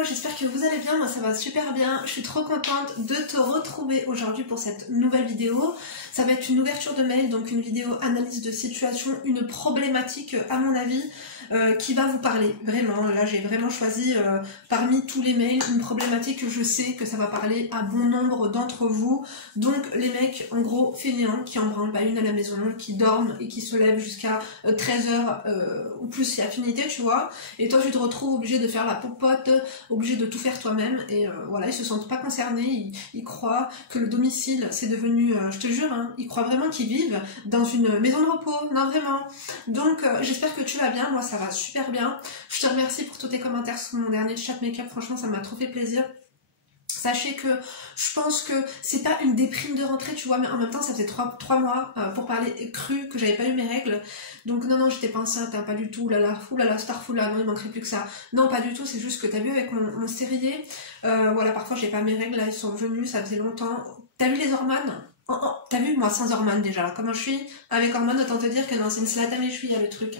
Hello, j'espère que vous allez bien, moi ça va super bien, je suis trop contente de te retrouver aujourd'hui pour cette nouvelle vidéo. Ça va être une ouverture de mail, donc une vidéo analyse de situation, une problématique à mon avis qui va vous parler, vraiment. Là j'ai vraiment choisi parmi tous les mails une problématique que je sais que ça va parler à bon nombre d'entre vous. Donc les mecs en gros fainéants qui en branlent pas une à la maison, qui dorment et qui se lèvent jusqu'à 13h ou plus si affinité, tu vois. Et toi tu te retrouves obligé de faire la popote, obligé de tout faire toi-même, et voilà, ils se sentent pas concernés, ils croient que le domicile c'est devenu, je te jure, hein, ils croient vraiment qu'ils vivent dans une maison de repos, non vraiment. Donc j'espère que tu vas bien, moi ça va super bien. Je te remercie pour tous tes commentaires sur mon dernier chat make-up, franchement ça m'a trop fait plaisir. Sachez que je pense que c'est pas une déprime de rentrée, tu vois, mais en même temps ça faisait 3 mois pour parler cru que j'avais pas eu mes règles. Donc non, j'étais pas enceinte, hein, pas du tout, oulala, starfoula, non il manquerait plus que ça. Non, pas du tout, c'est juste que t'as vu avec mon stérilet, voilà, parfois j'ai pas mes règles, là ils sont venus, ça faisait longtemps. T'as vu les hormones? T'as vu moi sans hormones déjà, comment je suis? Avec hormones, autant te dire que non, c'est une slate à mes chevilles, le truc.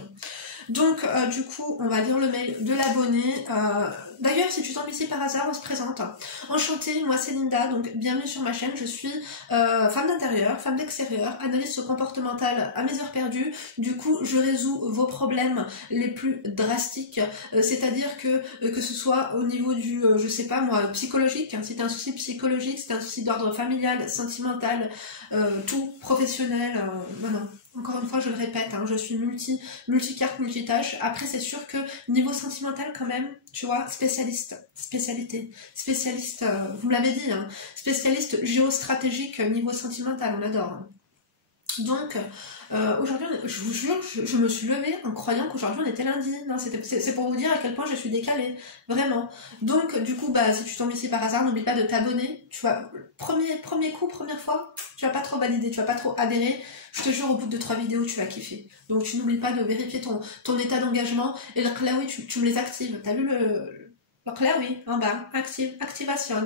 Donc du coup on va lire le mail de l'abonné. D'ailleurs si tu tombes ici par hasard, on se présente. Enchantée, moi c'est Linda, donc bienvenue sur ma chaîne. Je suis femme d'intérieur, femme d'extérieur, analyste comportementale à mes heures perdues. Du coup je résous vos problèmes les plus drastiques, c'est-à-dire que ce soit au niveau du, je sais pas moi, psychologique, hein, si t'as un souci psychologique, si t'as un souci d'ordre familial, sentimental, tout, professionnel, non. Encore une fois, je le répète, hein, je suis multicarte, multitâche. Après, c'est sûr que niveau sentimental, quand même, tu vois, spécialiste, vous me l'avez dit, hein, spécialiste géostratégique niveau sentimental, on adore. Hein. Donc, aujourd'hui, je vous jure, je me suis levée en croyant qu'aujourd'hui on était lundi. Non, c'est pour vous dire à quel point je suis décalée, vraiment. Donc, du coup, bah, si tu tombes ici par hasard, n'oublie pas de t'abonner. Tu vois, premier coup, première fois, tu vas pas trop valider, tu vas pas trop adhérer. Je te jure, au bout de 3 vidéos, tu vas kiffer. Donc, tu n'oublies pas de vérifier ton état d'engagement. Et là, oui, tu me les actives. T'as vu donc là, oui, en bas, activation.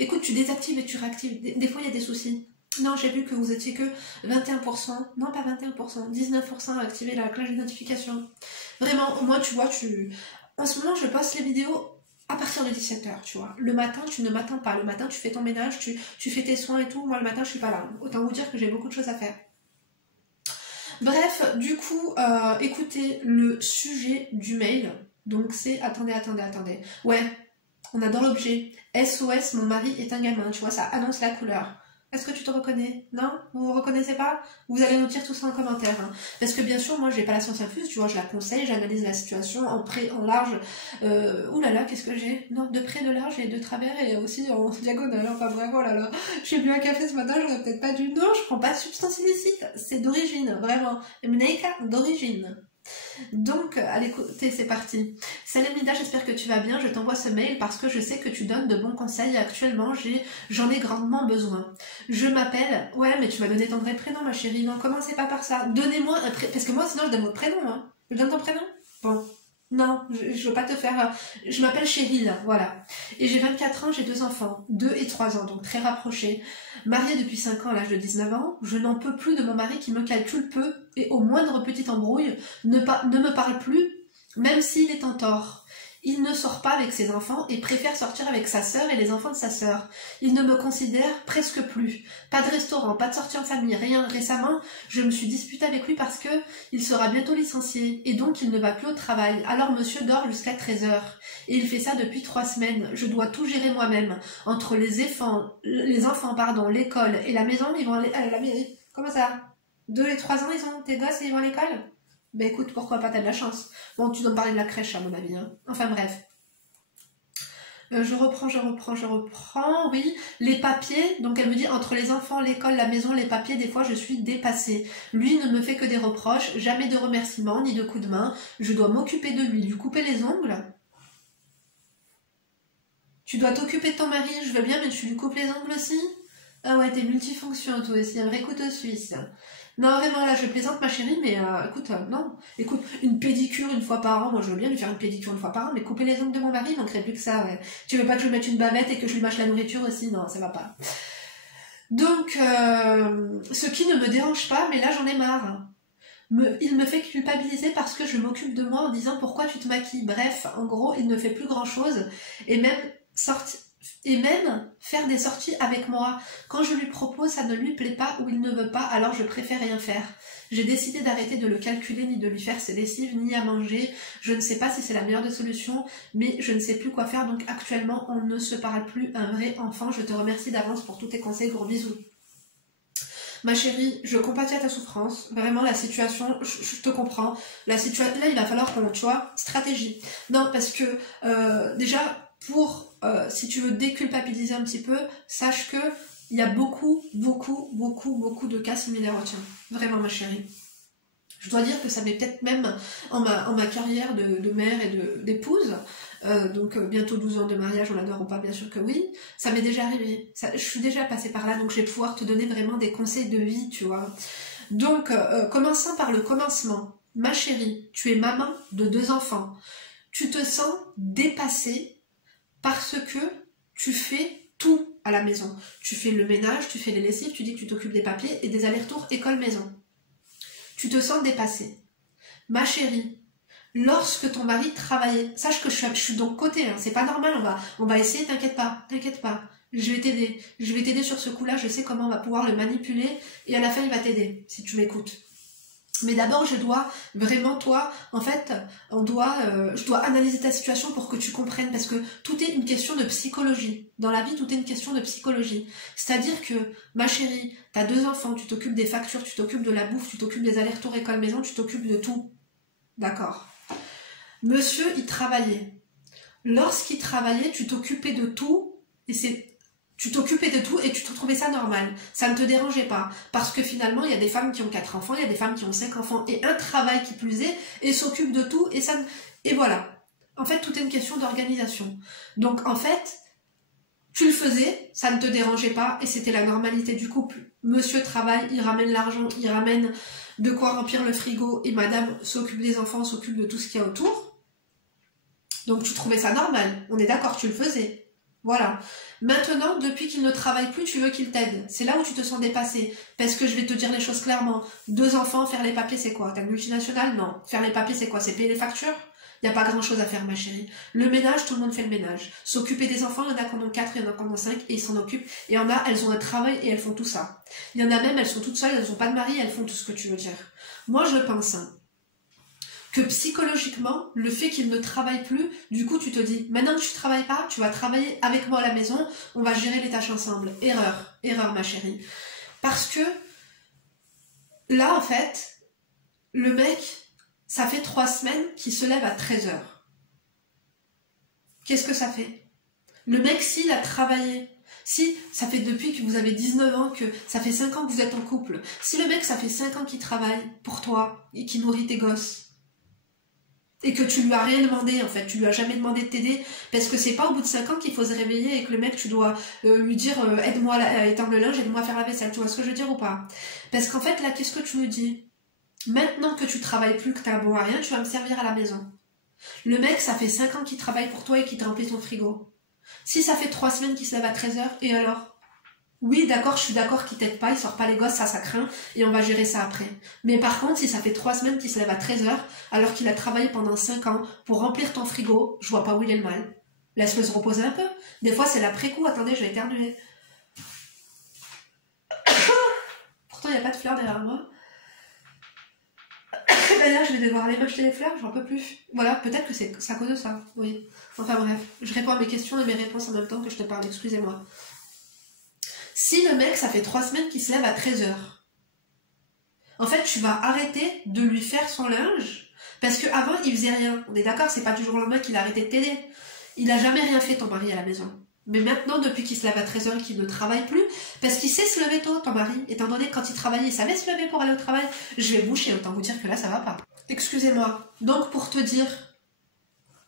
Écoute, tu désactives et tu réactives. Des fois, il y a des soucis. Non, j'ai vu que vous étiez que 21%, non pas 21%, 19% à activer la cloche de notification. Vraiment, au moins, tu vois, en ce moment, je poste les vidéos à partir de 17h, tu vois. Le matin, tu ne m'attends pas. Le matin, tu fais ton ménage, tu fais tes soins et tout. Moi, le matin, je suis pas là. Autant vous dire que j'ai beaucoup de choses à faire. Bref, du coup, écoutez le sujet du mail. Donc, c'est... Attendez. Ouais, on a dans l'objet. SOS, mon mari est un gamin. Tu vois, ça annonce la couleur. Est-ce que tu te reconnais? Non? Vous vous reconnaissez pas? Vous allez nous dire tout ça en commentaire. Hein. Parce que bien sûr, moi, j'ai pas la science infuse, tu vois, je la conseille, j'analyse la situation en près, en large. Oulala, qu'est-ce que j'ai? Non, de près, de large et de travers et aussi en diagonale. Enfin, vraiment, là. J'ai bu un café ce matin, j'aurais peut-être pas dû. Non, je prends pas de substance illicite. C'est d'origine, vraiment. Mneika d'origine. Donc, allez, écoutez, c'est parti. Salut Linda, j'espère que tu vas bien. Je t'envoie ce mail parce que je sais que tu donnes de bons conseils. Actuellement, j'en ai grandement besoin. Je m'appelle... Ouais, mais tu vas donner ton vrai prénom, ma chérie. Non, commencez pas par ça. Donnez-moi un prénom. Parce que moi, sinon, je donne mon prénom. Hein. Je donne ton prénom? Bon. Non, je veux pas te faire... Je m'appelle Cheryl, voilà. Et j'ai 24 ans, j'ai 2 enfants. 2 et 3 ans, donc très rapprochés. Mariée depuis 5 ans à l'âge de 19 ans, je n'en peux plus de mon mari qui me calcule peu et au moindre petite embrouille ne me parle plus, même s'il est en tort. Il ne sort pas avec ses enfants et préfère sortir avec sa sœur et les enfants de sa sœur. Il ne me considère presque plus. Pas de restaurant, pas de sortie en famille, rien. Récemment, je me suis disputée avec lui parce que il sera bientôt licencié et donc il ne va plus au travail. Alors monsieur dort jusqu'à 13h. Et il fait ça depuis 3 semaines. Je dois tout gérer moi-même. Entre les enfants, l'école et la maison, ils vont aller à la maison. Comment ça? 2 et 3 ans, ils ont tes gosses et ils vont à l'école? Ben écoute, pourquoi pas, t'as de la chance. Bon, tu dois me parler de la crèche à mon avis. Hein. Enfin bref. Je reprends, oui. Les papiers, donc elle me dit, entre les enfants, l'école, la maison, les papiers, des fois je suis dépassée. Lui ne me fait que des reproches, jamais de remerciements, ni de coups de main. Je dois m'occuper de lui couper les ongles. Tu dois t'occuper de ton mari, je veux bien, mais tu lui coupes les ongles aussi? Ah ouais, t'es multifonction toi aussi, un vrai couteau suisse. Non, vraiment, là, je plaisante ma chérie, mais écoute, non. Écoute, une pédicure une fois par an, moi je veux bien lui faire une pédicure une fois par an, mais couper les ongles de mon mari, il manquerait plus que ça, ouais. Tu veux pas que je lui mette une bavette et que je lui mâche la nourriture aussi? Non, ça va pas. Donc, ce qui ne me dérange pas, mais là j'en ai marre. il me fait culpabiliser parce que je m'occupe de moi en disant pourquoi tu te maquilles. Bref, en gros, il ne fait plus grand chose et même faire des sorties avec moi. Quand je lui propose, ça ne lui plaît pas ou il ne veut pas, alors je préfère rien faire. J'ai décidé d'arrêter de le calculer, ni de lui faire ses lessives, ni à manger. Je ne sais pas si c'est la meilleure des solutions, mais je ne sais plus quoi faire, donc actuellement on ne se parle plus, un vrai enfant. Je te remercie d'avance pour tous tes conseils, gros bisous. Ma chérie, je compatis à ta souffrance. Vraiment, la situation, je te comprends. La situation, là, il va falloir qu'on, tu vois, stratégie. Non, parce que, déjà, si tu veux déculpabiliser un petit peu, sache que il y a beaucoup de cas similaires au tien. Vraiment, ma chérie. Je dois dire que ça m'est peut-être même en ma carrière de mère et d'épouse, donc bientôt 12 ans de mariage, on l'adore ou pas, bien sûr que oui, ça m'est déjà arrivé, je suis déjà passée par là, donc je vais pouvoir te donner vraiment des conseils de vie, tu vois. Donc, commençons par le commencement. Ma chérie, tu es maman de 2 enfants, tu te sens dépassée parce que tu fais tout à la maison. Tu fais le ménage, tu fais les lessives, tu dis que tu t'occupes des papiers et des allers-retours école-maison. Tu te sens dépassée. Ma chérie, lorsque ton mari travaillait, sache que je suis de ton côté, hein, c'est pas normal, on va essayer, t'inquiète pas, je vais t'aider sur ce coup-là, je sais comment on va pouvoir le manipuler, et à la fin il va t'aider, si tu m'écoutes. Mais d'abord, je dois vraiment, toi, en fait, je dois analyser ta situation pour que tu comprennes, parce que tout est une question de psychologie. Dans la vie, tout est une question de psychologie. C'est-à-dire que, ma chérie, t'as 2 enfants, tu t'occupes des factures, tu t'occupes de la bouffe, tu t'occupes des allers-retours école-maison, tu t'occupes de tout. D'accord. Monsieur, il travaillait. Lorsqu'il travaillait, tu t'occupais de tout, tu t'occupais de tout et tu te trouvais ça normal. Ça ne te dérangeait pas. Parce que finalement, il y a des femmes qui ont 4 enfants, il y a des femmes qui ont 5 enfants et un travail qui plus est et s'occupent de tout et voilà. En fait, tout est une question d'organisation. Donc, en fait, tu le faisais, ça ne te dérangeait pas et c'était la normalité du couple. Monsieur travaille, il ramène l'argent, il ramène de quoi remplir le frigo et madame s'occupe des enfants, s'occupe de tout ce qu'il y a autour. Donc, tu trouvais ça normal. On est d'accord, tu le faisais. Voilà. Maintenant, depuis qu'il ne travaille plus, tu veux qu'il t'aide. C'est là où tu te sens dépassé. Parce que je vais te dire les choses clairement. 2 enfants, faire les papiers, c'est quoi? T'as une multinationale? Non. Faire les papiers, c'est quoi? C'est payer les factures? Il n'y a pas grand chose à faire, ma chérie. Le ménage, tout le monde fait le ménage. S'occuper des enfants, il y en a qui en ont 4, il y en a qui en ont 5, et ils s'en occupent. Et il y en a, elles ont un travail et elles font tout ça. Il y en a même, elles sont toutes seules, elles n'ont pas de mari, elles font tout ce que tu veux dire. Moi, je pense que psychologiquement, le fait qu'il ne travaille plus, du coup tu te dis, maintenant que tu travailles pas, tu vas travailler avec moi à la maison, on va gérer les tâches ensemble. Erreur ma chérie. Parce que là en fait, le mec, ça fait 3 semaines qu'il se lève à 13h. Qu'est-ce que ça fait? Le mec, s'il a travaillé, si ça fait depuis que vous avez 19 ans, que ça fait 5 ans que vous êtes en couple, si le mec ça fait 5 ans qu'il travaille pour toi et qu'il nourrit tes gosses, et que tu lui as rien demandé en fait, tu lui as jamais demandé de t'aider, parce que c'est pas au bout de 5 ans qu'il faut se réveiller et que le mec tu dois lui dire aide-moi à étendre le linge, aide-moi à faire la vaisselle, tu vois ce que je veux dire ou pas? Parce qu'en fait là, qu'est-ce que tu me dis? Maintenant que tu travailles plus, que t'as bon à rien, tu vas me servir à la maison. Le mec, ça fait 5 ans qu'il travaille pour toi et qu'il te remplit ton frigo. Si ça fait 3 semaines qu'il se lève à 13h, et alors? Oui, d'accord, je suis d'accord qu'il t'aide pas, il sort pas les gosses, ça craint, et on va gérer ça après. Mais par contre, si ça fait 3 semaines qu'il se lève à 13h, alors qu'il a travaillé pendant 5 ans pour remplir ton frigo, je vois pas où il est le mal. Laisse-le se reposer un peu. Des fois, c'est l'après-coup. Attendez, je vais éternuer. Pourtant, il n'y a pas de fleurs derrière moi. D'ailleurs, je vais devoir aller m'acheter des fleurs, j'en peux plus. Voilà, peut-être que c'est à cause de ça, oui. Enfin bref, je réponds à mes questions et mes réponses en même temps que je te parle, excusez-moi. Si le mec, ça fait 3 semaines qu'il se lève à 13h, en fait, tu vas arrêter de lui faire son linge, parce qu'avant, il faisait rien. On est d'accord, c'est pas du jour au lendemain qu'il a arrêté de t'aider. Il a jamais rien fait, ton mari, à la maison. Mais maintenant, depuis qu'il se lève à 13h et qu'il ne travaille plus, parce qu'il sait se lever tôt, ton mari, étant donné que quand il travaillait, il savait se lever pour aller au travail, je vais boucher, autant vous dire que là, ça va pas. Excusez-moi. Donc, pour te dire,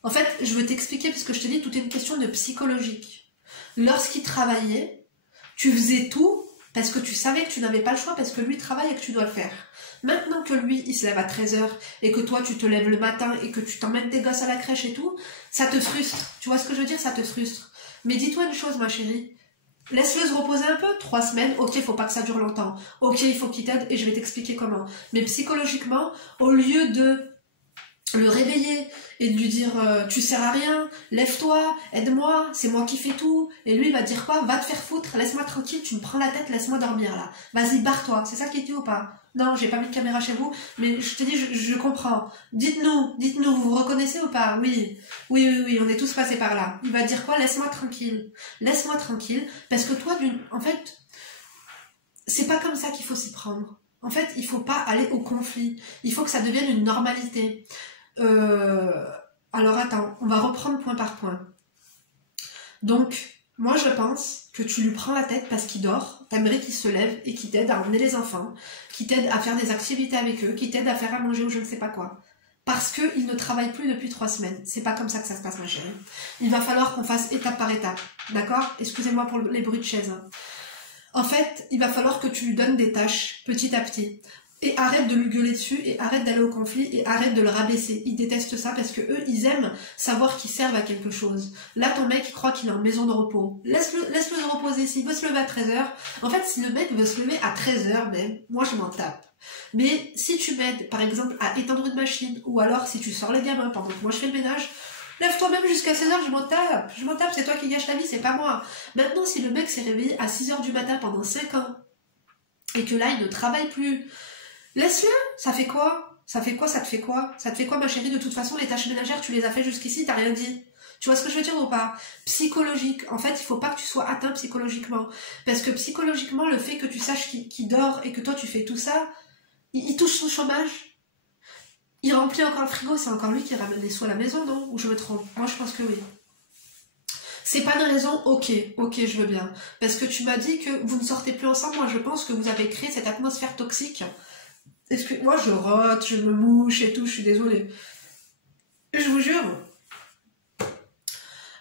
en fait, je veux t'expliquer, parce que je te dis, tout est une question de psychologique. Lorsqu'il travaillait, tu faisais tout parce que tu savais que tu n'avais pas le choix, parce que lui travaille et que tu dois le faire. Maintenant que lui, il se lève à 13h et que toi, tu te lèves le matin et que tu t'emmènes tes gosses à la crèche et tout, ça te frustre. Tu vois ce que je veux dire? Ça te frustre. Mais dis-toi une chose, ma chérie. Laisse-le se reposer un peu, 3 semaines, ok, faut pas que ça dure longtemps. Ok, il faut qu'il t'aide et je vais t'expliquer comment. Mais psychologiquement, au lieu de le réveiller et de lui dire tu sers à rien, lève-toi, aide-moi, c'est moi qui fais tout, et lui il va dire quoi? Va te faire foutre, laisse-moi tranquille, tu me prends la tête, laisse-moi dormir là, vas-y barre-toi, c'est ça qu'il dit ou pas? Non, j'ai pas mis de caméra chez vous, mais je te dis, je comprends, dites-nous, vous vous reconnaissez ou pas? Oui, on est tous passés par là. Il va dire quoi? Laisse-moi tranquille, parce que toi, en fait, c'est pas comme ça qu'il faut s'y prendre. En fait, il faut pas aller au conflit, il faut que ça devienne une normalité. Alors attends, on va reprendre point par point. Donc, moi je pense que tu lui prends la tête parce qu'il dort, t'aimerais qu'il se lève et qu'il t'aide à emmener les enfants, qu'il t'aide à faire des activités avec eux, qu'il t'aide à faire à manger ou je ne sais pas quoi. Parce qu'il ne travaille plus depuis 3 semaines. C'est pas comme ça que ça se passe, ma chérie. Il va falloir qu'on fasse étape par étape. D'accord? Excusez-moi pour les bruits de chaise. En fait, il va falloir que tu lui donnes des tâches petit à petit. Et arrête de lui gueuler dessus, et arrête d'aller au conflit, et arrête de le rabaisser. Ils détestent ça parce que eux, ils aiment savoir qu'ils servent à quelque chose. Là, ton mec, il croit qu'il est en maison de repos. Laisse-le se reposer. S'il veut se lever à 13h, en fait, si le mec veut se lever à 13h même, moi, je m'en tape. Mais si tu m'aides, par exemple, à éteindre une machine, ou alors si tu sors les gamins pendant que moi je fais le ménage, lève-toi même jusqu'à 16h, je m'en tape, c'est toi qui gâches la vie, c'est pas moi. Maintenant, si le mec s'est réveillé à 6h du matin pendant 5 ans, et que là, il ne travaille plus, laisse-le, ça te fait quoi, ça te fait quoi, ma chérie? De toute façon, les tâches ménagères, tu les as fait jusqu'ici, t'as rien dit. Tu vois ce que je veux dire ou pas? Psychologique. En fait, il faut pas que tu sois atteint psychologiquement. Parce que psychologiquement, le fait que tu saches qu'il dort et que toi, tu fais tout ça, il touche son chômage. Il remplit encore le frigo, c'est encore lui qui ramène les sous à la maison, non? Ou je me trompe? Moi, je pense que oui. C'est pas une raison, ok, je veux bien. Parce que tu m'as dit que vous ne sortez plus ensemble, moi je pense que vous avez créé cette atmosphère toxique. Moi je rote, je me mouche et tout, je suis désolée. Je vous jure.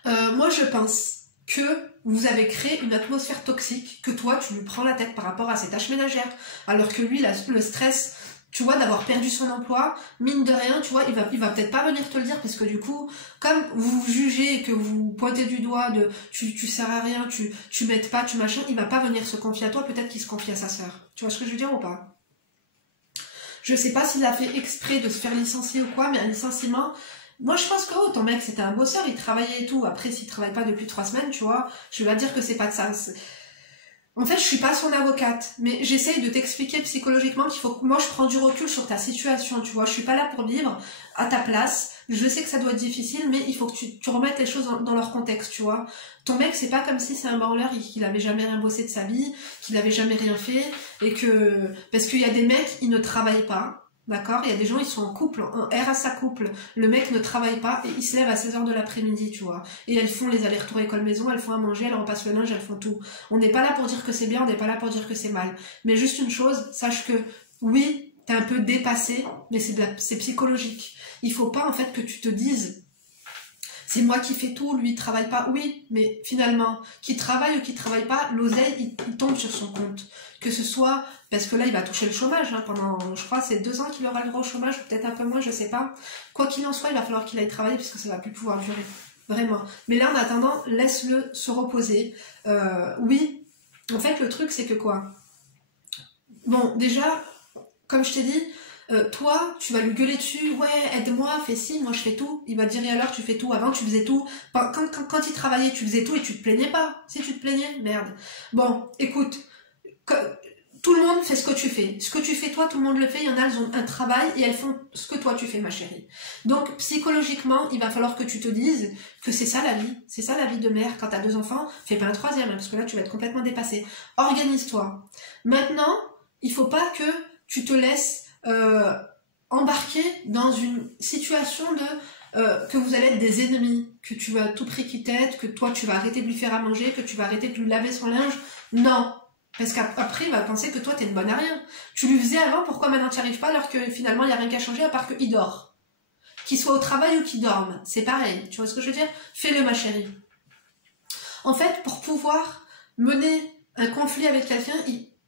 Moi je pense que vous avez créé une atmosphère toxique, que toi tu lui prends la tête par rapport à ses tâches ménagères. Alors que lui, le stress, tu vois, d'avoir perdu son emploi, mine de rien, tu vois, il va peut-être pas venir te le dire, parce que du coup, comme vous vous jugez et que vous pointez du doigt de tu sers à rien, tu m'aides pas, tu machin, il va pas venir se confier à toi, peut-être qu'il se confie à sa sœur. Tu vois ce que je veux dire ou pas? Je sais pas s'il a fait exprès de se faire licencier ou quoi, mais un licenciement, moi je pense que ton mec c'était un bosseur, il travaillait et tout, après s'il travaille pas depuis 3 semaines, tu vois, je vais pas dire que c'est pas de ça. En fait, je suis pas son avocate, mais j'essaye de t'expliquer psychologiquement qu'il faut que moi je prends du recul sur ta situation, tu vois, je suis pas là pour vivre à ta place, je sais que ça doit être difficile, mais il faut que tu remettes les choses dans leur contexte, tu vois. Ton mec, c'est pas comme si c'est un branleur et qu'il avait jamais rien bossé de sa vie, qu'il avait jamais rien fait, et que... Parce qu'il y a des mecs, ils ne travaillent pas, d'accord? Il y a des gens, ils sont en couple, en RSA couple, le mec ne travaille pas et il se lève à 16h de l'après-midi, tu vois. Et elles font les allers-retours école-maison, elles font à manger, elles repassent le linge, elles font tout. On n'est pas là pour dire que c'est bien, on n'est pas là pour dire que c'est mal. Mais juste une chose, sache que, oui, t'es un peu dépassé, mais c'est psychologique. Il faut pas, en fait, que tu te dises, c'est moi qui fais tout, lui il travaille pas. Oui, mais finalement, qu'il travaille ou qu'il travaille pas, l'oseille, il tombe sur son compte. Que ce soit, parce que là il va toucher le chômage, hein, pendant, je crois, c'est 2 ans qu'il aura le droit au chômage, peut-être un peu moins, je sais pas. Quoi qu'il en soit, il va falloir qu'il aille travailler, puisque ça va plus pouvoir durer. Vraiment. Mais là, en attendant, laisse-le se reposer. Oui, en fait, le truc, c'est que quoi? Bon, déjà, comme je t'ai dit, toi, tu vas lui gueuler dessus, ouais, aide-moi, fais ci, moi je fais tout. Il va te dire, et alors, tu fais tout. Avant, tu faisais tout. Quand il travaillait, tu faisais tout et tu te plaignais pas. Si tu te plaignais, merde. Bon, écoute, tout le monde fait ce que tu fais. Ce que tu fais toi, tout le monde le fait. Il y en a, elles ont un travail et elles font ce que toi tu fais, ma chérie. Donc, psychologiquement, il va falloir que tu te dises que c'est ça la vie. C'est ça la vie de mère. Quand t'as 2 enfants, fais pas un 3e, parce que là, tu vas être complètement dépassé. Organise-toi. Maintenant, il faut pas que tu te laisses embarquer dans une situation de que vous allez être des ennemis, que tu vas à tout prix qu'il t'aide, que toi tu vas arrêter de lui faire à manger, que tu vas arrêter de lui laver son linge. Non, parce qu'après il va penser que toi t'es une bonne à rien. Tu lui faisais avant, pourquoi maintenant tu n'y arrives pas alors que finalement il n'y a rien qu'à changer à part qu'il dort. Qu'il soit au travail ou qu'il dorme, c'est pareil, tu vois ce que je veux dire? Fais-le, ma chérie. En fait, pour pouvoir mener un conflit avec quelqu'un,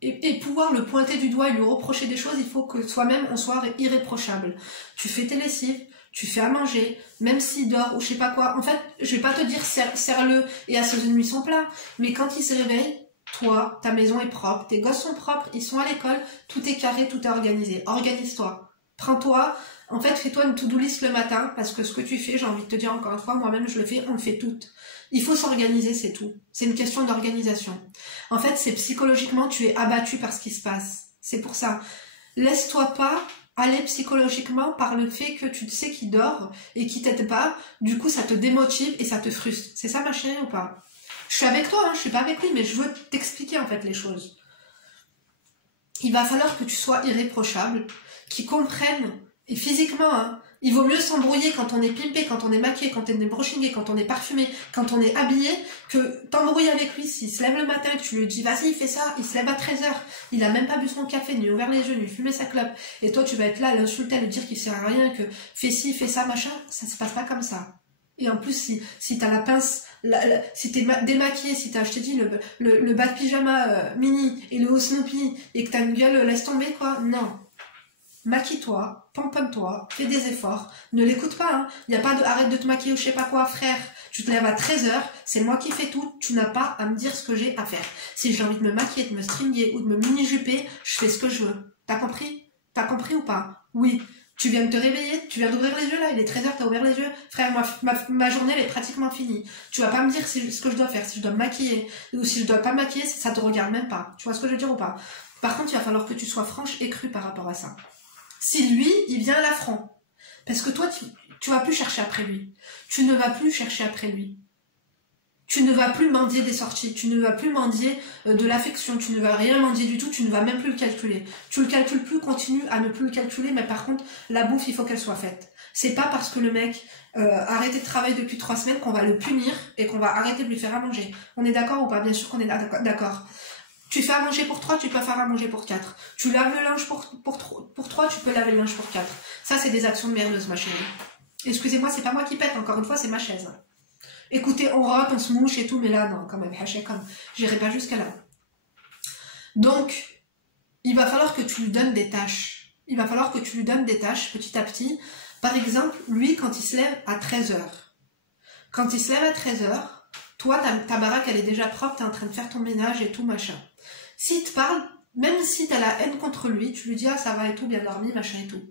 et pouvoir le pointer du doigt et lui reprocher des choses, il faut que soi-même on soit irréprochable. Tu fais tes lessives, tu fais à manger, même s'il dort ou je sais pas quoi. En fait, je vais pas te dire serre-le et assaisonne-lui son plat, mais quand il se réveille, toi, ta maison est propre, tes gosses sont propres, ils sont à l'école, tout est carré, tout est organisé. Organise-toi. Prends-toi, en fait, fais-toi une to-do list le matin, parce que ce que tu fais, j'ai envie de te dire encore une fois, moi-même je le fais, on le fait toutes. Il faut s'organiser, c'est tout. C'est une question d'organisation. En fait, c'est psychologiquement, tu es abattu par ce qui se passe. C'est pour ça. Laisse-toi pas aller psychologiquement par le fait que tu sais qu'il dort et qu'il t'aide pas. Du coup, ça te démotive et ça te frustre. C'est ça, ma chérie, ou pas? Je suis avec toi, hein, je suis pas avec lui, mais je veux t'expliquer en fait les choses. Il va falloir que tu sois irréprochable, qu'il comprenne, et physiquement, hein, il vaut mieux s'embrouiller quand on est pimpé, quand on est maquillé, quand on est brushingé, quand on est parfumé, quand on est habillé, que t'embrouiller avec lui. S'il se lève le matin et que tu lui dis vas-y fais ça, il se lève à 13h, il a même pas bu son café, ni ouvert les yeux, ni fumé sa clope, et toi tu vas être là à l'insulter, à lui dire qu'il sert à rien, que fais ci, fais ça, machin, ça se passe pas comme ça. Et en plus, si t'as la pince, si t'es démaquillé, si t'as, je t'ai dit, le bas de pyjama mini et le haut Snoopy, et que t'as une gueule, laisse tomber, quoi, non. Maquille-toi, pomponne-toi, fais des efforts, ne l'écoute pas, hein. Y a pas de arrête de te maquiller ou je sais pas quoi, frère. Tu te lèves à 13h, c'est moi qui fais tout, tu n'as pas à me dire ce que j'ai à faire. Si j'ai envie de me maquiller, de me stringuer ou de me mini-juper, je fais ce que je veux. T'as compris? T'as compris ou pas? Oui. Tu viens de te réveiller, tu viens d'ouvrir les yeux là, il est 13h, t'as ouvert les yeux. Frère, ma journée elle est pratiquement finie. Tu vas pas me dire ce que je dois faire, si je dois me maquiller ou si je dois pas me maquiller, ça te regarde même pas. Tu vois ce que je veux dire ou pas? Par contre, il va falloir que tu sois franche et crue par rapport à ça. Si lui, il vient à l'affront, parce que toi, tu vas plus chercher après lui. Tu ne vas plus chercher après lui. Tu ne vas plus mendier des sorties, tu ne vas plus mendier de l'affection, tu ne vas rien mendier du tout, tu ne vas même plus le calculer. Tu le calcules plus, continue à ne plus le calculer, mais par contre, la bouffe, il faut qu'elle soit faite. C'est pas parce que le mec a arrêté de travailler depuis 3 semaines qu'on va le punir et qu'on va arrêter de lui faire à manger. On est d'accord ou pas? Bien sûr qu'on est d'accord. Tu fais à manger pour 3, tu peux faire à manger pour 4. Tu laves le linge pour 3, tu peux laver le linge pour 4. Ça, c'est des actions de merdeuse, ma chérie. Excusez-moi, c'est pas moi qui pète, encore une fois, c'est ma chaise. Écoutez, on rote, on se mouche et tout, mais là, non, quand même, j'irai pas jusqu'à là. Donc, il va falloir que tu lui donnes des tâches. Il va falloir que tu lui donnes des tâches petit à petit. Par exemple, lui, quand il se lève à 13h. Quand il se lève à 13h, toi, ta baraque, elle est déjà propre, t'es en train de faire ton ménage et tout, machin. S'il te parle, même si t'as la haine contre lui, tu lui dis, ah, ça va et tout, bien dormi, machin et tout.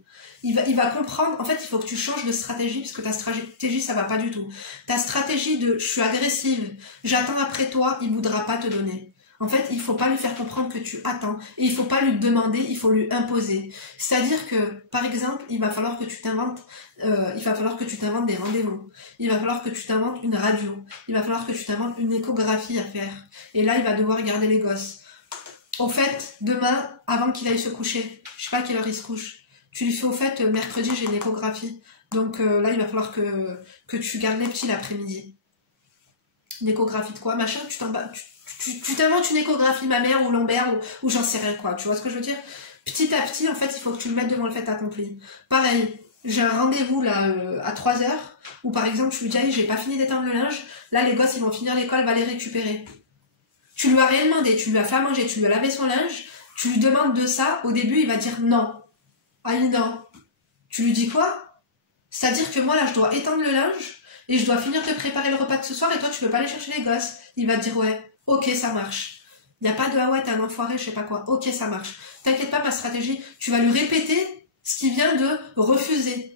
Il va comprendre, en fait, il faut que tu changes de stratégie, parce que ta stratégie, ça va pas du tout. Ta stratégie de, je suis agressive, j'attends après toi, il voudra pas te donner. En fait, il faut pas lui faire comprendre que tu attends, et il faut pas lui demander, il faut lui imposer. C'est-à-dire que, par exemple, il va falloir que tu t'inventes des rendez-vous. Il va falloir que tu t'inventes une radio. Il va falloir que tu t'inventes une échographie à faire. Et là, il va devoir garder les gosses. Au fait, demain, avant qu'il aille se coucher, je sais pas à quelle heure il se couche, tu lui fais au fait, mercredi, j'ai une échographie. Donc là, il va falloir que tu gardes les petits l'après-midi. Une échographie de quoi, machin, tu t'inventes une échographie mammaire ou lombaire ou j'en sais rien quoi, tu vois ce que je veux dire? Petit à petit, en fait, il faut que tu le mettes devant le fait accompli. Pareil, j'ai un rendez-vous là à 3h, où par exemple, je lui dis, j'ai pas fini d'étendre le linge, là les gosses ils vont finir l'école, va les récupérer. Tu lui as rien demandé, tu lui as fait à manger, tu lui as lavé son linge, tu lui demandes de ça, au début il va dire non. Ah non. Tu lui dis quoi? C'est-à-dire que moi là je dois étendre le linge, et je dois finir de préparer le repas de ce soir, et toi tu veux pas aller chercher les gosses. Il va te dire ouais, ok ça marche. Il n'y a pas de ah ouais t'es un enfoiré, je sais pas quoi, ok ça marche. T'inquiète pas, ma stratégie, tu vas lui répéter ce qu'il vient de refuser.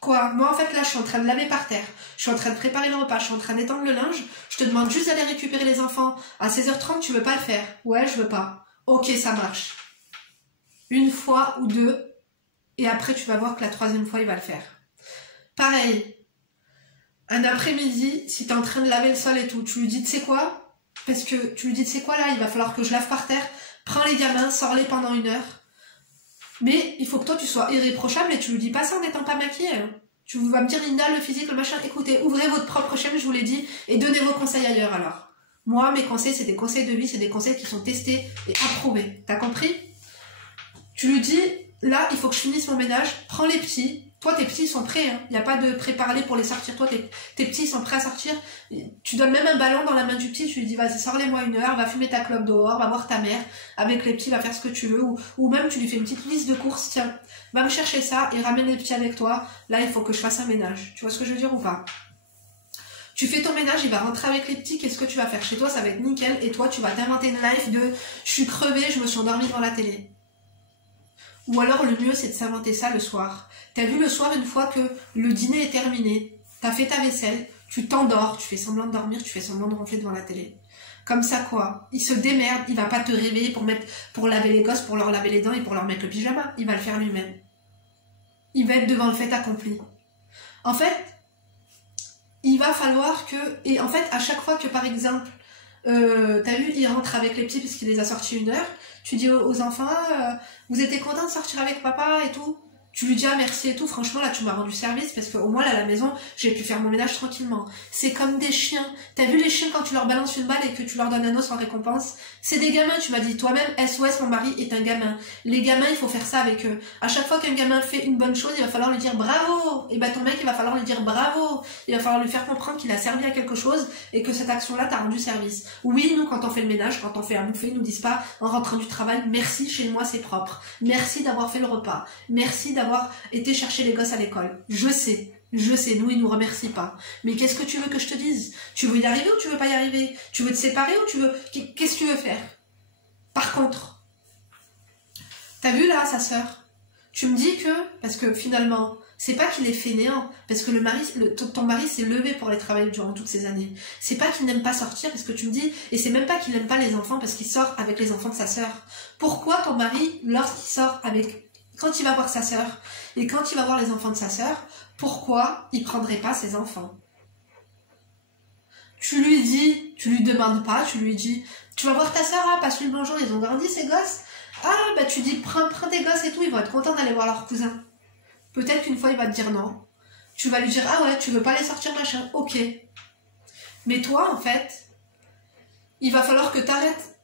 Quoi? Moi en fait là je suis en train de laver par terre, je suis en train de préparer le repas, je suis en train d'étendre le linge, je te demande juste d'aller récupérer les enfants à 16h30, tu veux pas le faire? Ouais, je veux pas. Ok, ça marche. Une fois ou deux, et après tu vas voir que la 3e fois il va le faire. Pareil, un après-midi, si t'es en train de laver le sol et tout, tu lui dis tu sais quoi? Parce que tu lui dis tu sais quoi là, il va falloir que je lave par terre, prends les gamins, sors-les pendant 1 heure. Mais il faut que toi tu sois irréprochable et tu lui dis pas ça en n'étant pas maquillée. Hein. Tu vas me dire Linda, le physique, le machin, écoutez, ouvrez votre propre chaîne, je vous l'ai dit, et donnez vos conseils ailleurs alors. Moi, mes conseils, c'est des conseils de vie, c'est des conseils qui sont testés et approuvés. T'as compris? Tu lui dis, là, il faut que je finisse mon ménage, prends les petits. Toi, tes petits sont prêts, il n'y a pas de préparer pour les sortir. Toi, tes petits sont prêts à sortir. Tu donnes même un ballon dans la main du petit, tu lui dis vas-y sors-les-moi 1 heure, va fumer ta clope dehors, va voir ta mère, avec les petits va faire ce que tu veux, ou même tu lui fais une petite liste de courses, tiens, va me chercher ça et ramène les petits avec toi, là il faut que je fasse un ménage, tu vois ce que je veux dire ou pas? Tu fais ton ménage, il va rentrer avec les petits, qu'est-ce que tu vas faire? Chez toi ça va être nickel, et toi tu vas t'inventer une life de je suis crevée, je me suis endormie devant la télé. Ou alors le mieux c'est de s'inventer ça le soir. T'as vu le soir une fois que le dîner est terminé, t'as fait ta vaisselle, tu t'endors, tu fais semblant de dormir, tu fais semblant de ronfler devant la télé. Comme ça quoi, il se démerde, il va pas te réveiller pour laver les gosses, pour leur laver les dents et pour leur mettre le pyjama, il va le faire lui-même. Il va être devant le fait accompli. En fait, il va falloir que, et en fait à chaque fois que par exemple, t'as vu, il rentre avec les petits parce qu'il les a sortis 1 heure, tu dis aux enfants, vous étiez contents de sortir avec papa et tout? Tu lui dis ah merci et tout, franchement là tu m'as rendu service parce qu'au moins là à la maison j'ai pu faire mon ménage tranquillement. C'est comme des chiens, t'as vu les chiens quand tu leur balances une balle et que tu leur donnes un os en récompense? C'est des gamins, tu m'as dit toi-même, SOS mon mari est un gamin. Les gamins il faut faire ça avec eux. À chaque fois qu'un gamin fait une bonne chose il va falloir lui dire bravo, et ben ton mec il va falloir lui dire bravo, il va falloir lui faire comprendre qu'il a servi à quelque chose et que cette action là t'a rendu service. Oui nous quand on fait le ménage, quand on fait à bouffer, ils nous disent pas en rentrant du travail merci chez moi c'est propre, merci d'avoir fait le repas, merci d'avoir été chercher les gosses à l'école. Je sais, nous, ils nous remercient pas. Mais qu'est-ce que tu veux que je te dise? Tu veux y arriver ou tu veux pas y arriver? Tu veux te séparer ou tu veux... Qu'est-ce que tu veux faire? Par contre, t'as vu là, sa sœur? Tu me dis que, parce que finalement, c'est pas qu'il est fainéant, parce que ton mari s'est levé pour aller travailler durant toutes ces années. C'est pas qu'il n'aime pas sortir, parce que tu me dis, et c'est même pas qu'il n'aime pas les enfants, parce qu'il sort avec les enfants de sa sœur. Pourquoi ton mari, lorsqu'il sort quand il va voir sa sœur et quand il va voir les enfants de sa sœur, pourquoi il prendrait pas ses enfants? Tu lui demandes pas, tu lui dis, tu vas voir ta sœur, ah, passe-lui le bonjour, ils ont grandi ces gosses. Ah, bah tu dis, prends tes gosses et tout, ils vont être contents d'aller voir leur cousin. Peut-être qu'une fois il va te dire non. Tu vas lui dire, ah ouais, tu veux pas les sortir machin, ok. Mais toi, en fait, il va falloir que t'arrêtes,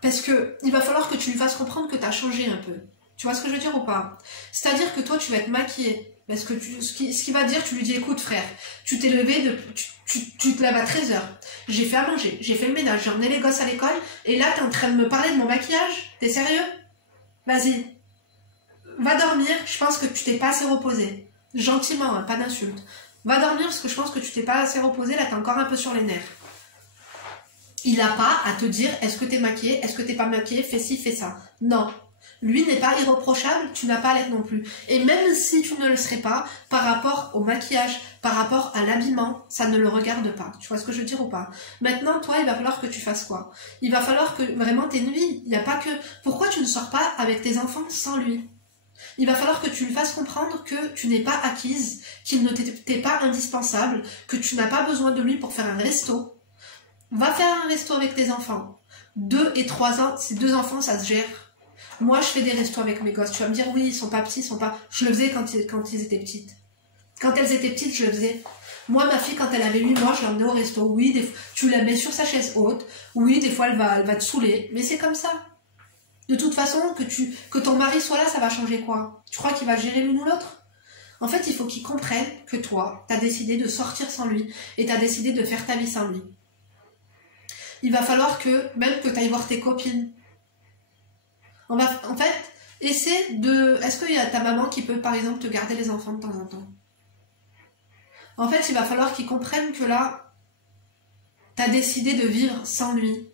parce que il va falloir que tu lui fasses comprendre que t'as changé un peu. Tu vois ce que je veux dire ou pas? C'est-à-dire que toi, tu vas être maquillée. Parce que ce qu'il va dire, tu lui dis, écoute frère, tu t'es levé, tu te lèves à 13h. J'ai fait à manger, j'ai fait le ménage, j'ai emmené les gosses à l'école, et là, t'es en train de me parler de mon maquillage? T'es sérieux? Vas-y. Va dormir, je pense que tu t'es pas assez reposé. Gentiment, hein, pas d'insulte. Va dormir parce que je pense que tu t'es pas assez reposé, là, t'es encore un peu sur les nerfs. Il n'a pas à te dire, est-ce que t'es maquillée, est-ce que t'es pas maquillée, fais ci, fais ça. Non. Lui n'est pas irréprochable, tu n'as pas à l'être non plus. Et même si tu ne le serais pas, par rapport au maquillage, par rapport à l'habillement, ça ne le regarde pas. Tu vois ce que je veux dire ou pas? Maintenant, toi, il va falloir que tu fasses quoi? Il va falloir que vraiment t'aies une vie. Il n'y a pas que... Pourquoi tu ne sors pas avec tes enfants sans lui? Il va falloir que tu lui fasses comprendre que tu n'es pas acquise, qu'il ne t'est pas indispensable, que tu n'as pas besoin de lui pour faire un resto. Va faire un resto avec tes enfants. 2 et 3 ans, ces 2 enfants, ça se gère. Moi, je fais des restos avec mes gosses. Tu vas me dire, oui, ils sont pas petits, ils sont pas... Je le faisais quand ils étaient petites. Quand elles étaient petites, je le faisais. Moi, ma fille, quand elle avait 8 mois, je l'emmenais au resto. Oui, tu la mets sur sa chaise haute. Oui, des fois, elle va te saouler. Mais c'est comme ça. De toute façon, que ton mari soit là, ça va changer quoi? Tu crois qu'il va gérer l'une ou l'autre? En fait, il faut qu'il comprenne que toi, t'as décidé de sortir sans lui et t'as décidé de faire ta vie sans lui. Il va falloir même que t'ailles voir tes copines. En fait, est-ce qu'il y a ta maman qui peut, par exemple, te garder les enfants de temps en temps? En fait, il va falloir qu'il comprenne que là, t'as décidé de vivre sans lui.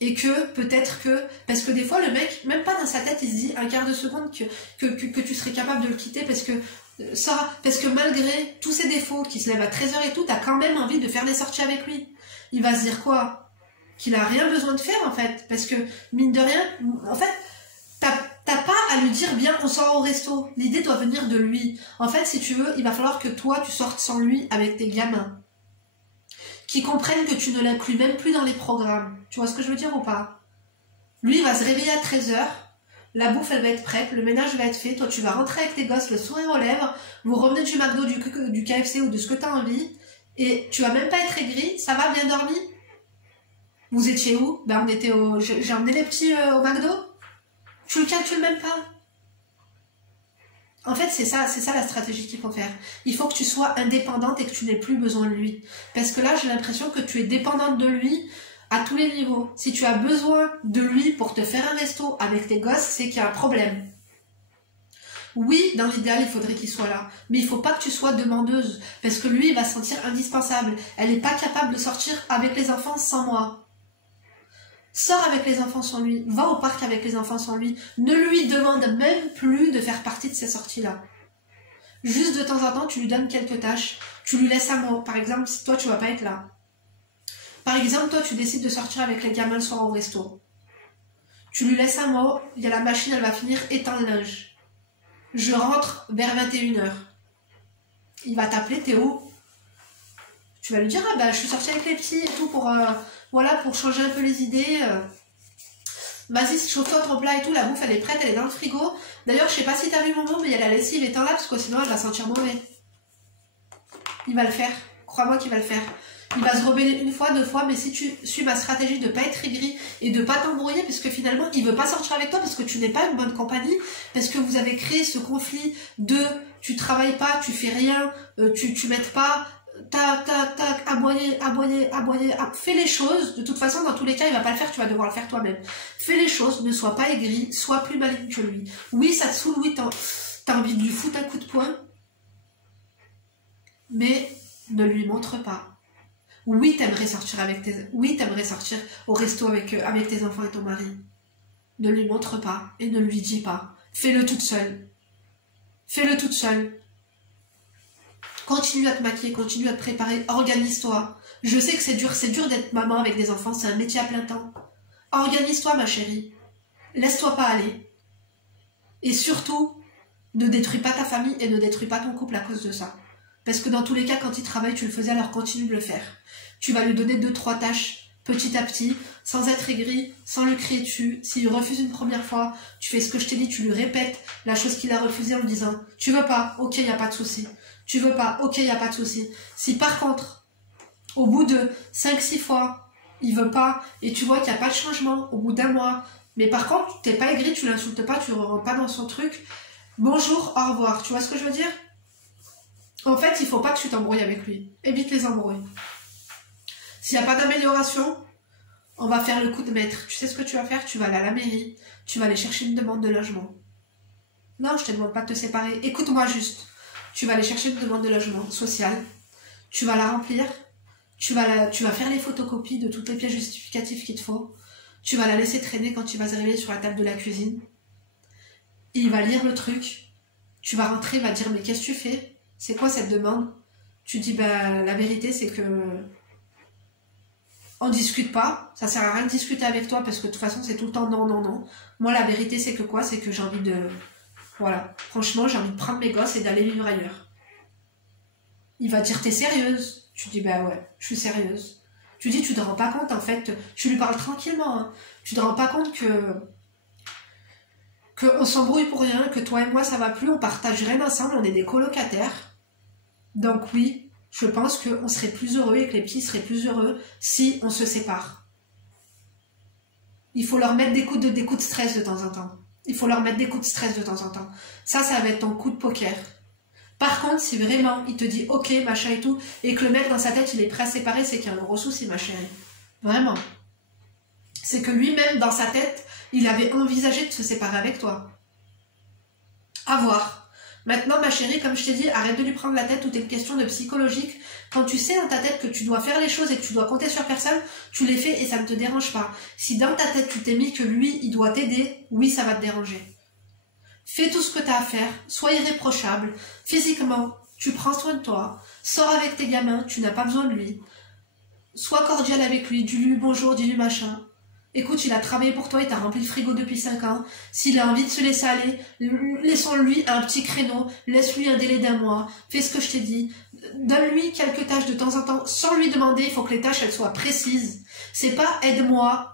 Et que, peut-être que... Parce que des fois, le mec, même pas dans sa tête, il se dit un quart de seconde que tu serais capable de le quitter parce que malgré tous ses défauts, qu'il se lève à 13h et tout, t'as quand même envie de faire des sorties avec lui. Il va se dire quoi? Qu'il a rien besoin de faire, en fait. Parce que, mine de rien, en fait... T'as pas à lui dire bien on sort au resto. L'idée doit venir de lui. En fait, si tu veux, il va falloir que toi tu sortes sans lui avec tes gamins. Qui comprennent que tu ne l'inclus même plus dans les programmes. Tu vois ce que je veux dire ou pas? Lui, il va se réveiller à 13h. La bouffe, elle va être prête. Le ménage va être fait. Toi, tu vas rentrer avec tes gosses, le sourire aux lèvres. Vous revenez du McDo, du KFC ou de ce que t'as envie. Et tu vas même pas être aigri. Ça va, bien dormi? Vous étiez où? Ben, j'ai emmené les petits au McDo. Tu le calcules même pas. En fait, c'est ça la stratégie qu'il faut faire. Il faut que tu sois indépendante et que tu n'aies plus besoin de lui. Parce que là, j'ai l'impression que tu es dépendante de lui à tous les niveaux. Si tu as besoin de lui pour te faire un resto avec tes gosses, c'est qu'il y a un problème. Oui, dans l'idéal, il faudrait qu'il soit là. Mais il faut pas que tu sois demandeuse. Parce que lui, il va se sentir indispensable. Elle n'est pas capable de sortir avec les enfants sans moi. Sors avec les enfants sans lui, va au parc avec les enfants sans lui, ne lui demande même plus de faire partie de ces sorties-là. Juste de temps en temps, tu lui donnes quelques tâches, tu lui laisses un mot. Par exemple, si toi, tu vas pas être là. Par exemple, toi, tu décides de sortir avec les gamins le soir au resto. Tu lui laisses un mot, il y a la machine, elle va finir, étends le linge. Je rentre vers 21h. Il va t'appeler, Théo. Tu vas lui dire, ah bah, je suis sortie avec les petits et tout pour... voilà, pour changer un peu les idées. Vas-y, chauffe-toi ton plat et tout, la bouffe elle est prête, elle est dans le frigo. D'ailleurs, je sais pas si t'as vu mon mot, mais il y a la lessive étant là, parce que sinon elle va sentir mauvais. Il va le faire, crois-moi qu'il va le faire. Il va se rebeller une fois, deux fois, mais si tu suis ma stratégie de pas être aigri et de pas t'embrouiller, parce que finalement il veut pas sortir avec toi parce que tu n'es pas une bonne compagnie, parce que vous avez créé ce conflit de tu travailles pas, tu fais rien, tu m'aides pas. Tac, aboyer, fais les choses, de toute façon dans tous les cas il va pas le faire, tu vas devoir le faire toi-même. Fais les choses, ne sois pas aigri, sois plus maligne que lui. Oui ça te saoule, oui t'as envie de lui foutre un coup de poing, mais ne lui montre pas. Oui t'aimerais sortir au resto avec tes enfants et ton mari. Ne lui montre pas et ne lui dis pas. Fais-le toute seule. Fais-le toute seule. Continue à te maquiller, continue à te préparer, organise-toi. Je sais que c'est dur d'être maman avec des enfants, c'est un métier à plein temps. Organise-toi ma chérie. Laisse-toi pas aller. Et surtout, ne détruis pas ta famille et ne détruis pas ton couple à cause de ça. Parce que dans tous les cas, quand il travaille, tu le faisais, alors continue de le faire. Tu vas lui donner 2-3 tâches, petit à petit, sans être aigri, sans le crier dessus. S'il refuse une première fois, tu fais ce que je t'ai dit, tu lui répètes la chose qu'il a refusée en lui disant « Tu veux pas? Ok, y a pas de souci. Tu veux pas? Ok, y a pas de souci. » Si par contre, au bout de 5-6 fois, il veut pas, et tu vois qu'il n'y a pas de changement, au bout d'un mois, mais par contre, t'es pas aigri, tu l'insultes pas, tu ne rentres pas dans son truc, bonjour, au revoir, tu vois ce que je veux dire? En fait, il faut pas que tu t'embrouilles avec lui. Évite les embrouilles. S'il n'y a pas d'amélioration, on va faire le coup de maître. Tu sais ce que tu vas faire? Tu vas aller à la mairie, tu vas aller chercher une demande de logement. Non, je te demande pas de te séparer. Écoute-moi juste. Tu vas aller chercher une demande de logement social. Tu vas la remplir. Tu vas faire les photocopies de toutes les pièces justificatives qu'il te faut. Tu vas la laisser traîner quand tu vas arriver sur la table de la cuisine. Il va lire le truc. Tu vas rentrer, il va dire mais qu'est-ce que tu fais? C'est quoi cette demande? Tu dis bah la vérité c'est que on discute pas, ça sert à rien de discuter avec toi parce que de toute façon c'est tout le temps non, non, non. Moi la vérité c'est que quoi? C'est que j'ai envie de... Voilà, franchement j'ai envie de prendre mes gosses et d'aller vivre ailleurs. Il va dire t'es sérieuse? Tu dis bah ouais, je suis sérieuse. Tu dis tu te rends pas compte en fait, tu lui parles tranquillement, hein. Tu te rends pas compte que on s'embrouille pour rien, que toi et moi ça va plus, on partage rien ensemble, on est des colocataires. Donc oui, je pense qu'on serait plus heureux et que les petits seraient plus heureux si on se sépare. Il faut leur mettre des coups de stress de temps en temps. Il faut leur mettre des coups de stress de temps en temps. Ça va être ton coup de poker. Par contre, si vraiment il te dit ok, machin et tout, et que le mec dans sa tête il est prêt à séparer, c'est qu'il y a un gros souci, ma chérie. Vraiment. C'est que lui-même, dans sa tête, il avait envisagé de se séparer avec toi. À voir. Maintenant, ma chérie, comme je t'ai dit, arrête de lui prendre la tête, tout est une question de psychologique. Quand tu sais dans ta tête que tu dois faire les choses et que tu dois compter sur personne, tu les fais et ça ne te dérange pas. Si dans ta tête, tu t'es mis que lui, il doit t'aider, oui, ça va te déranger. Fais tout ce que tu as à faire, sois irréprochable. Physiquement, tu prends soin de toi. Sors avec tes gamins, tu n'as pas besoin de lui. Sois cordial avec lui, dis-lui bonjour, dis-lui machin. Écoute, il a travaillé pour toi, il t'a rempli le frigo depuis 5 ans. S'il a envie de se laisser aller, laissons-lui un petit créneau, laisse-lui un délai d'1 mois, fais ce que je t'ai dit. Donne-lui quelques tâches de temps en temps, sans lui demander, il faut que les tâches elles soient précises. C'est pas aide-moi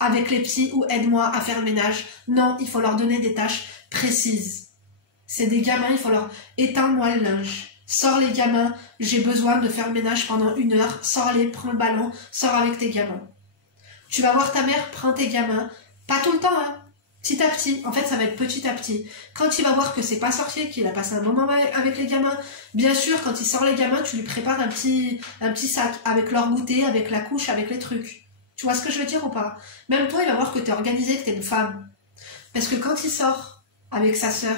avec les petits ou aide-moi à faire le ménage. Non, il faut leur donner des tâches précises. C'est des gamins, il faut leur éteins-moi le linge. Sors les gamins, j'ai besoin de faire le ménage pendant 1 heure, sors-les, prends le ballon, sors avec tes gamins. Tu vas voir ta mère, prends tes gamins. Pas tout le temps, hein. Petit à petit, en fait ça va être petit à petit. Quand il va voir que c'est pas sorcier, qu'il a passé un bon moment avec les gamins, bien sûr quand il sort les gamins, tu lui prépares un petit sac avec leur goûter, avec la couche, avec les trucs. Tu vois ce que je veux dire ou pas? Même toi il va voir que t'es organisée, que t'es une femme. Parce que quand il sort avec sa sœur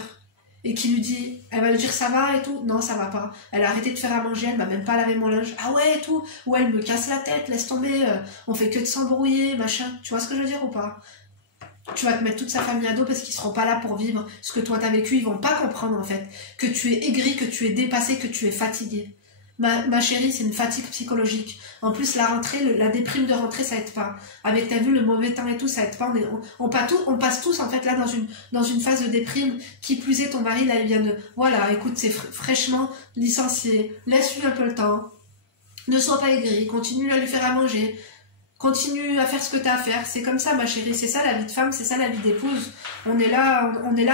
et qu'il lui dit, elle va lui dire ça va et tout, non ça va pas. Elle a arrêté de faire à manger, elle m'a même pas lavé mon linge, ah ouais et tout, ou elle me casse la tête, laisse tomber, on fait que de s'embrouiller, machin. Tu vois ce que je veux dire ou pas? Tu vas te mettre toute sa famille à dos parce qu'ils seront pas là pour vivre ce que toi t'as vécu, ils vont pas comprendre en fait que tu es aigri, que tu es dépassé, que tu es fatigué. Ma chérie, c'est une fatigue psychologique. En plus, la rentrée, la déprime de rentrée, ça aide pas. Avec, t'as vu, le mauvais temps et tout, ça aide pas. On passe tous, en fait, là, dans une phase de déprime. Qui plus est, ton mari, là, il vient de, voilà, écoute, c'est fraîchement licencié. Laisse-lui un peu le temps. Ne sois pas aigri. Continue à lui faire à manger. Continue à faire ce que t'as à faire. C'est comme ça, ma chérie. C'est ça, la vie de femme. C'est ça, la vie d'épouse. On est là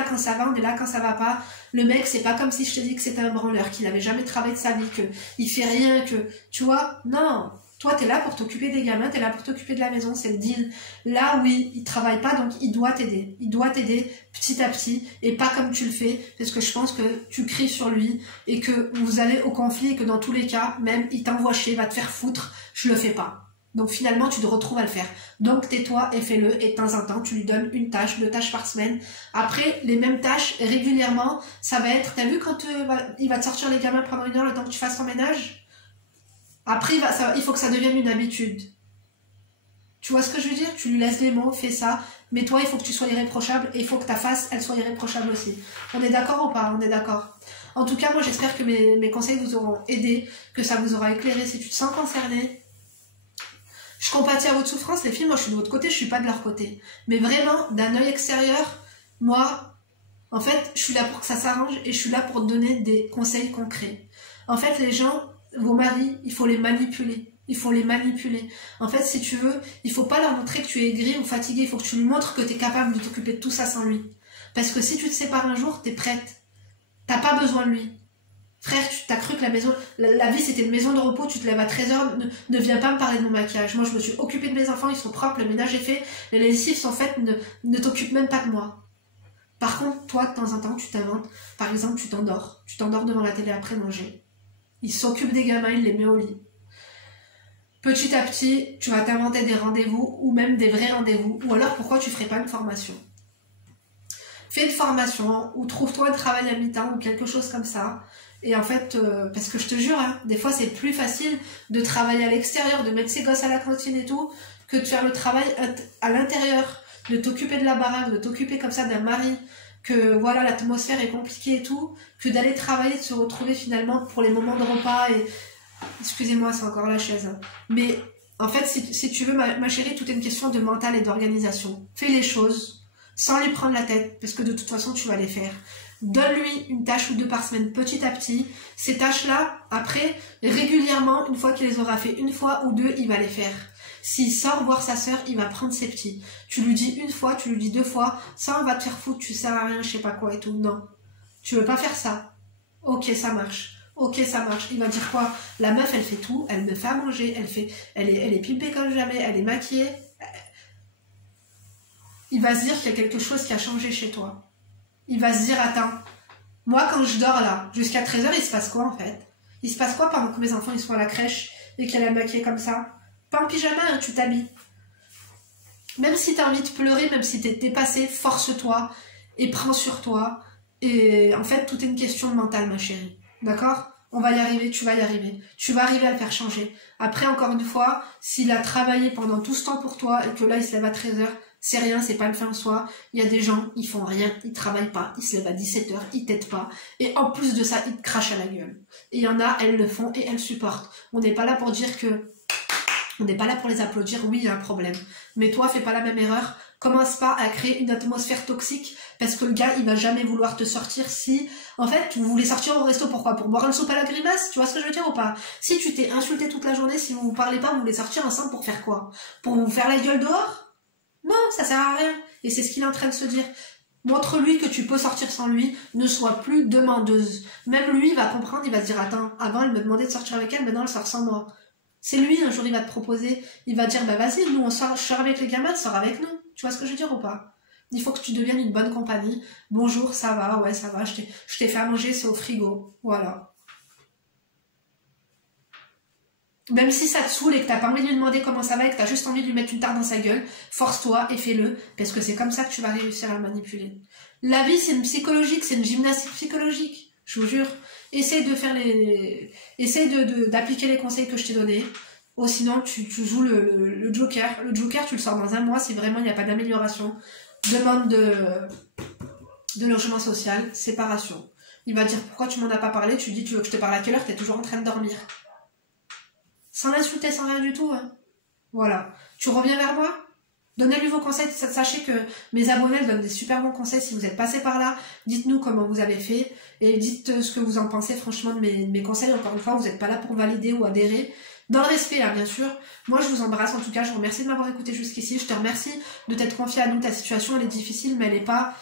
quand ça va, on est là quand ça va pas. Le mec, c'est pas comme si je te dis que c'était un branleur, qu'il avait jamais travaillé de sa vie, que il fait rien, que, tu vois, non. Toi, t'es là pour t'occuper des gamins, t'es là pour t'occuper de la maison, c'est le deal. Là, oui, il travaille pas, donc il doit t'aider. Il doit t'aider petit à petit, et pas comme tu le fais, parce que je pense que tu cries sur lui, et que vous allez au conflit, et que dans tous les cas, même, il t'envoie chier, va te faire foutre, je le fais pas. Donc finalement, tu te retrouves à le faire. Donc tais-toi et fais-le. Et de temps en temps, tu lui donnes une tâche, 2 tâches par semaine. Après, les mêmes tâches, régulièrement, ça va être... T'as vu quand il va te sortir les gamins pendant 1 heure le temps que tu fasses ton ménage? Après, il faut que ça devienne une habitude. Tu vois ce que je veux dire? Tu lui laisses les mots, fais ça. Mais toi, il faut que tu sois irréprochable. Et il faut que ta face, elle soit irréprochable aussi. On est d'accord ou pas? On est d'accord. En tout cas, moi, j'espère que mes conseils vous auront aidé, que ça vous aura éclairé. Si tu te sens concerné, je compatis à votre souffrance, les filles, moi je suis de votre côté, je suis pas de leur côté. Mais vraiment, d'un œil extérieur, moi, en fait, je suis là pour que ça s'arrange et je suis là pour te donner des conseils concrets. En fait, les gens, vos maris, il faut les manipuler. Il faut les manipuler. En fait, si tu veux, il faut pas leur montrer que tu es aigri ou fatigué, il faut que tu lui montres que tu es capable de t'occuper de tout ça sans lui. Parce que si tu te sépares un jour, t'es prête. T'as pas besoin de lui. Frère, tu t'as cru que la vie c'était une maison de repos, tu te lèves à 13h, ne viens pas me parler de mon maquillage. Moi je me suis occupée de mes enfants, ils sont propres, le ménage est fait, les lessives sont faites, ne t'occupe même pas de moi. Par contre, toi, de temps en temps, tu t'inventes. Par exemple, tu t'endors devant la télé après manger. Il s'occupe des gamins, il les met au lit. Petit à petit, tu vas t'inventer des rendez-vous, ou même des vrais rendez-vous, ou alors pourquoi tu ferais pas une formation? Fais une formation, ou trouve-toi un travail à mi-temps, ou quelque chose comme ça. Et en fait, parce que je te jure, hein, des fois c'est plus facile de travailler à l'extérieur, de mettre ses gosses à la cantine et tout, que de faire le travail à l'intérieur, de t'occuper de la baraque, de t'occuper comme ça d'un mari, que voilà, l'atmosphère est compliquée et tout, que d'aller travailler, de se retrouver finalement pour les moments de repas et... Excusez-moi, c'est encore la chaise. Hein. Mais en fait, si tu veux, ma chérie, tout est une question de mental et d'organisation. Fais les choses sans lui prendre la tête, parce que de toute façon, tu vas les faire. Donne-lui une tâche ou 2 par semaine, petit à petit. Ces tâches-là, après, régulièrement, une fois qu'il les aura fait 1 fois ou 2, il va les faire. S'il sort voir sa sœur, il va prendre ses petits. Tu lui dis 1 fois, tu lui dis 2 fois, ça on va te faire foutre, tu sers à rien, je sais pas quoi et tout. Non. Tu veux pas faire ça? Ok, ça marche. Ok, ça marche. Il va dire quoi? La meuf, elle fait tout, elle me fait à manger, elle est pimpée comme jamais, elle est maquillée. Il va se dire qu'il y a quelque chose qui a changé chez toi. Il va se dire, attends, moi quand je dors là, jusqu'à 13h, il se passe quoi en fait? Il se passe quoi pendant que mes enfants ils sont à la crèche et qu'elle est maquillée comme ça? Pas en pyjama, hein, tu t'habilles. Même si t'as envie de pleurer, même si t'es dépassé, force-toi et prends sur toi. Et en fait, tout est une question de mental, ma chérie. D'accord? On va y arriver, tu vas y arriver. Tu vas arriver à le faire changer. Après, encore une fois, s'il a travaillé pendant tout ce temps pour toi et que là, il se lève à 13h, c'est rien, c'est pas une fin en soi. Il y a des gens, ils font rien, ils travaillent pas, ils se lèvent à 17h, ils t'aident pas. Et en plus de ça, ils te crachent à la gueule. Et il y en a, elles le font et elles supportent. On n'est pas là pour dire que... On n'est pas là pour les applaudir, oui, il y a un problème. Mais toi, fais pas la même erreur. Commence pas à créer une atmosphère toxique parce que le gars, il va jamais vouloir te sortir si... En fait, vous voulez sortir au resto, pourquoi? Pour boire une soupe à la grimace? Tu vois ce que je veux dire ou pas? Si tu t'es insulté toute la journée, si vous vous parlez pas, vous voulez sortir ensemble pour faire quoi? Pour vous faire la gueule dehors? Non, ça sert à rien. Et c'est ce qu'il est en train de se dire. Montre-lui que tu peux sortir sans lui, ne sois plus demandeuse. Même lui, il va comprendre, il va se dire, attends, avant, elle me demandait de sortir avec elle, maintenant, elle sort sans moi. C'est lui, un jour, il va te proposer, il va dire, bah vas-y, nous, on sort, je sors avec les gamins, sors avec nous. Tu vois ce que je veux dire ou pas? Il faut que tu deviennes une bonne compagnie. Bonjour, ça va, ouais, ça va, je t'ai fait à manger, c'est au frigo. Voilà. Même si ça te saoule et que t'as pas envie de lui demander comment ça va et que t'as juste envie de lui mettre une tarte dans sa gueule, force-toi et fais-le, parce que c'est comme ça que tu vas réussir à le manipuler. La vie, c'est une psychologique, c'est une gymnastique psychologique, je vous jure. Essaye de faire essaye d'appliquer les conseils que je t'ai donnés. Ou sinon, tu joues le Joker. Le Joker, tu le sors dans un mois si vraiment il n'y a pas d'amélioration. Demande de logement social, séparation. Il va dire pourquoi tu m'en as pas parlé, tu dis tu veux que je te parle à quelle heure, t'es toujours en train de dormir. Sans l'insulter, sans rien du tout. Hein. Voilà. Tu reviens vers moi. Donnez-lui vos conseils. Sachez que mes abonnés donnent des super bons conseils. Si vous êtes passé par là, dites-nous comment vous avez fait. Et dites ce que vous en pensez franchement de mes conseils. Encore une fois, vous n'êtes pas là pour valider ou adhérer. Dans le respect, là, bien sûr. Moi, je vous embrasse. En tout cas, je vous remercie de m'avoir écouté jusqu'ici. Je te remercie de t'être confié à nous. Ta situation, elle est difficile, mais elle est pas...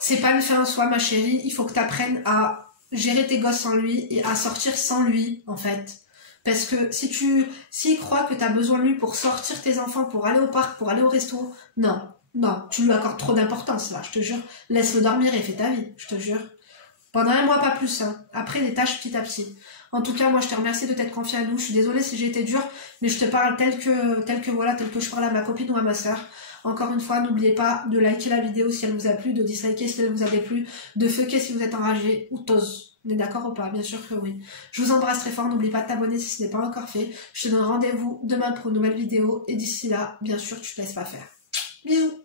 C'est pas une fin en soi, ma chérie. Il faut que tu apprennes à gérer tes gosses sans lui et à sortir sans lui, en fait. Parce que s'il croit que tu as besoin de lui pour sortir tes enfants, pour aller au parc, pour aller au resto, non, tu lui accordes trop d'importance là, je te jure. Laisse-le dormir et fais ta vie, je te jure. Pendant un mois, pas plus, hein. Après, des tâches petit à petit. En tout cas, moi, je te remercie de t'être confié à nous. Je suis désolée si j'ai été dure, mais je te parle tel que je parle à ma copine ou à ma sœur. Encore une fois, n'oubliez pas de liker la vidéo si elle vous a plu, de disliker si elle vous a déplu, de fucker si vous êtes enragé ou t'ose. On est d'accord ou pas? Bien sûr que oui. Je vous embrasse très fort. N'oublie pas de t'abonner si ce n'est pas encore fait. Je te donne rendez-vous demain pour une nouvelle vidéo. Et d'ici là, bien sûr, tu te laisses pas faire. Bisous.